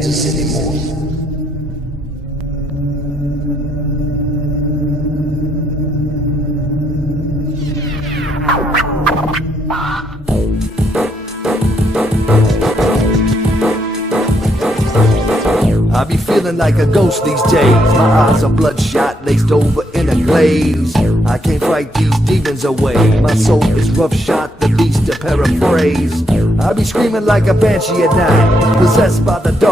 Kansas anymore. I be feeling like a ghost these days. My eyes are bloodshot, laced over in a glaze. I can't fight these demons away. My soul is rough shot, the beast to paraphrase. I be screaming like a banshee at night, possessed by the dog.